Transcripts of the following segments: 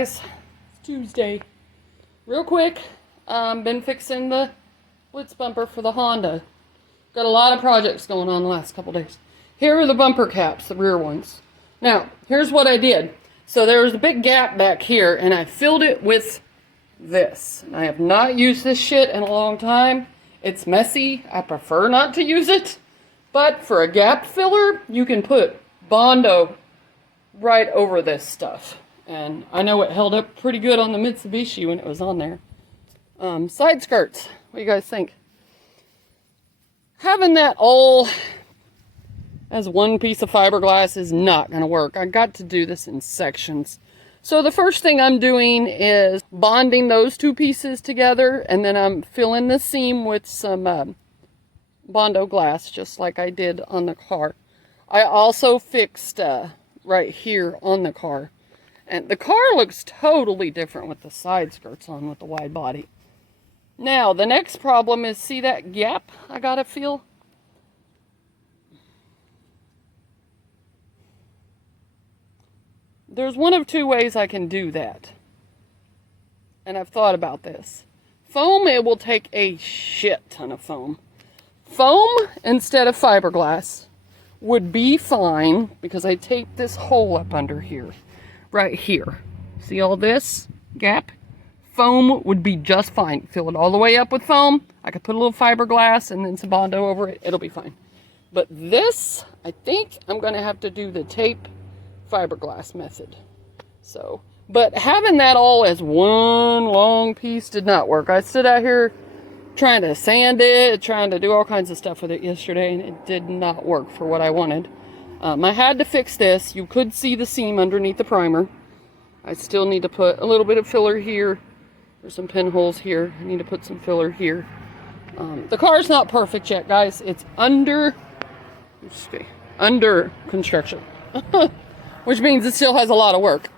guys, it's Tuesday. Real quick, been fixing the Blitz bumper for the Honda. Got a lot of projects going on the last couple days. Here are the bumper caps, the rear ones. Now, here's what I did. So there was a big gap back here, and I filled it with this. I have not used this shit in a long time. It's messy. I prefer not to use it. But for a gap filler, you can put Bondo right over this stuff. And I know it held up pretty good on the Mitsubishi when it was on there. Side skirts. What do you guys think? Having that all as one piece of fiberglass is not going to work. I got to do this in sections. So the first thing I'm doing is bonding those two pieces together, and then I'm filling the seam with some Bondo glass, just like I did on the car. I also fixed right here on the car. And the car looks totally different with the side skirts on with the wide body. Now, the next problem is, see that gap I gotta fill? There's one of two ways I can do that. And I've thought about this. Foam, it will take a shit ton of foam. Foam instead of fiberglass would be fine because I taped this hole up under here. Right here. See all this gap? Foam would be just fine. Fill it all the way up with foam. I could put a little fiberglass and then some Bondo over it. It'll be fine. But this, I think I'm going to have to do the tape fiberglass method. So, but having that all as one long piece did not work. I stood out here trying to sand it, trying to do all kinds of stuff with it yesterday, and it did not work for what I wanted. I had to fix this. You could see the seam underneath the primer. I still need to put a little bit of filler here. There's some pinholes here. I need to put some filler here. The car's not perfect yet, guys. It's under construction, which means it still has a lot of work.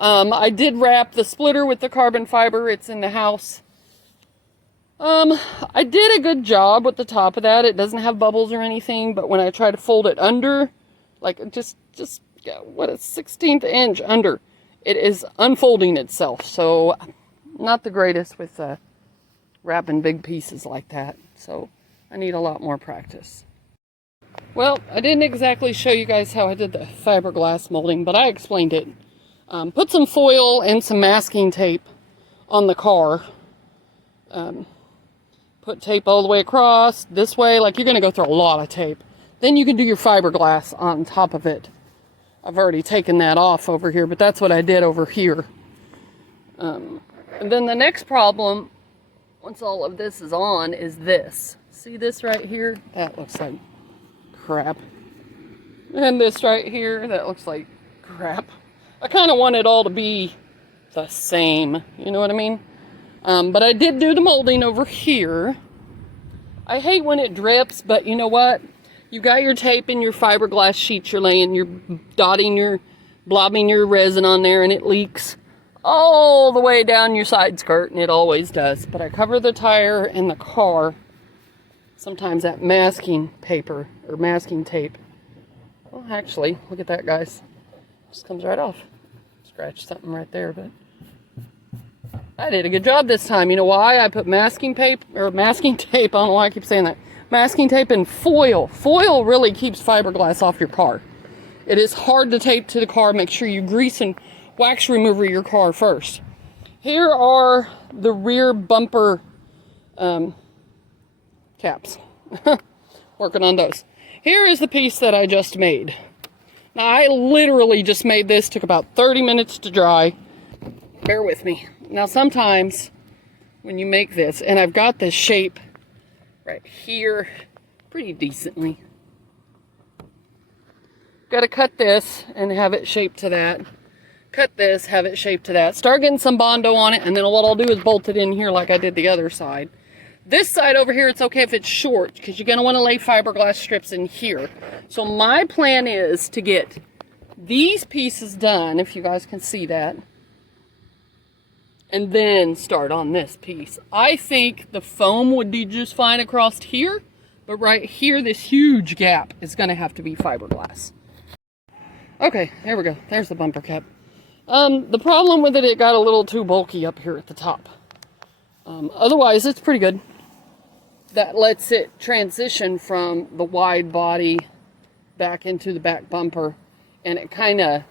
I did wrap the splitter with the carbon fiber. It's in the house. I did a good job with the top of that. It doesn't have bubbles or anything, but when I try to fold it under, like just what a 1/16 inch under, it is unfolding itself. So not the greatest with wrapping big pieces like that. So I need a lot more practice. Well, I didn't exactly show you guys how I did the fiberglass molding, but I explained it. Put some foil and some masking tape on the car. Put tape all the way across this way, like you're going to go through a lot of tape. Then you can do your fiberglass on top of it. I've already taken that off over here, but that's what I did over here. And then the next problem, once all of this is on, is this. See this right here? That looks like crap. And this right here, that looks like crap. I kind of want it all to be the same, you know what I mean? But I did do the molding over here. I hate when it drips, but you know what? You got your tape and your fiberglass sheets you're laying, you're blobbing your resin on there, and it leaks all the way down your side skirt, and it always does. But I cover the tire and the car. Sometimes that masking paper, or masking tape. Well, actually, look at that, guys. Just comes right off. Scratch something right there, but I did a good job this time. You know why? I put masking tape, I don't know why I keep saying that. Masking tape and foil. Foil really keeps fiberglass off your car. It is hard to tape to the car. Make sure you grease and wax remover your car first. Here are the rear bumper caps. Working on those. Here is the piece that I just made. Now, I literally just made this. Took about 30 minutes to dry. Bear with me. Now, sometimes when you make this, and I've got this shape right here pretty decently. Got to cut this and have it shaped to that. Cut this, have it shaped to that. Start getting some Bondo on it, and then what I'll do is bolt it in here like I did the other side. This side over here, it's okay if it's short, because you're going to want to lay fiberglass strips in here. So my plan is to get these pieces done, if you guys can see that, and then start on this piece. I think the foam would be just fine across here, but right here, this huge gap is going to have to be fiberglass. Okay, there we go. There's the bumper cap. The problem with it got a little too bulky up here at the top. Otherwise, it's pretty good. That lets it transition from the wide body back into the back bumper, and it kind of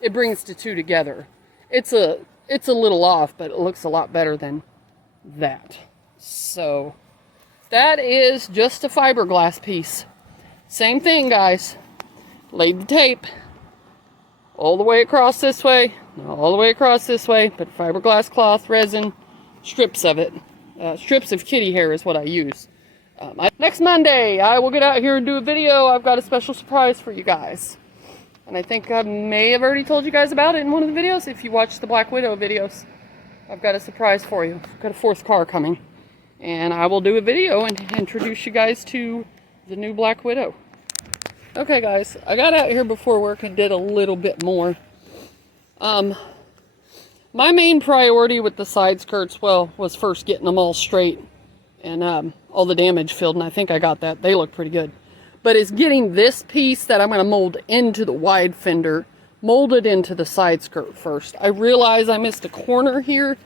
it brings the two together. It's a little off, but it looks a lot better than that. So that is just a fiberglass piece. Same thing, guys. Laid the tape all the way across this way, all the way across this way, but fiberglass cloth, resin, strips of it. Strips of kitty hair is what I use. Next Monday, I will get out here and do a video. I've got a special surprise for you guys. And I think I may have already told you guys about it in one of the videos. If you watch the Black Widow videos, I've got a surprise for you. I've got a 4th car coming. And I will do a video and introduce you guys to the new Black Widow. Okay, guys, I got out here before work and did a little bit more. My main priority with the side skirts, well, was first getting them all straight and all the damage filled, and I think I got that. They look pretty good. But it's getting this piece that I'm going to mold into the wide fender, molded into the side skirt first. I realize I missed a corner here,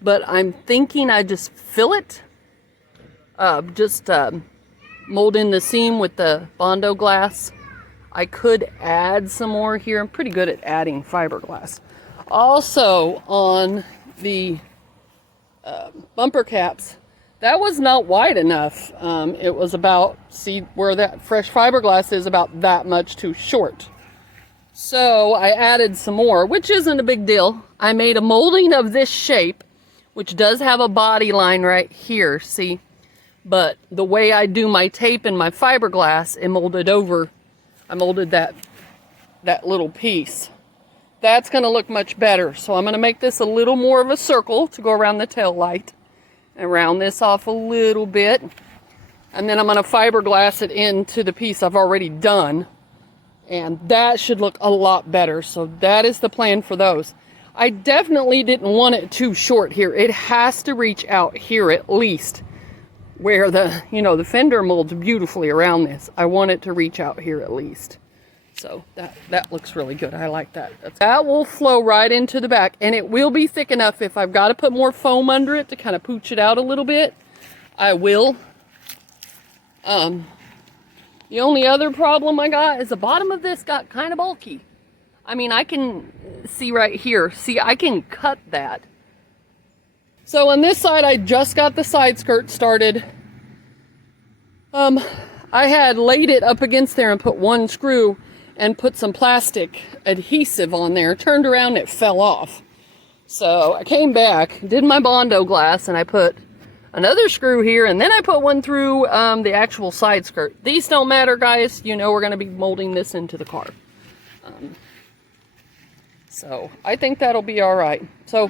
but I'm thinking I just fill it. Mold in the seam with the Bondo glass. I could add some more here. I'm pretty good at adding fiberglass. Also, on the bumper caps, that was not wide enough. It was about, see where that fresh fiberglass is, about that much too short. So I added some more, which isn't a big deal. I made a molding of this shape, which does have a body line right here, see? But the way I do my tape and my fiberglass, it molded over, I molded that little piece. That's going to look much better. So I'm going to make this a little more of a circle to go around the tail light. And round this off a little bit. And then I'm going to fiberglass it into the piece I've already done. And that should look a lot better. So that is the plan for those. I definitely didn't want it too short here. It has to reach out here at least. Where the fender molds beautifully around this. I want it to reach out here at least. So that looks really good. I like that. That will flow right into the back. And it will be thick enough if I've got to put more foam under it to kind of pooch it out a little bit. I will. The only other problem I got is the bottom of this got kind of bulky. I mean, I can see right here. See, I can cut that. So on this side, I just got the side skirt started. I had laid it up against there and put one screw and put some plastic adhesive on there. Turned around, it fell off. So I came back, did my Bondo glass, and I put another screw here, and then I put one through the actual side skirt. These don't matter, guys. You know we're going to be molding this into the car. So I think that'll be all right. So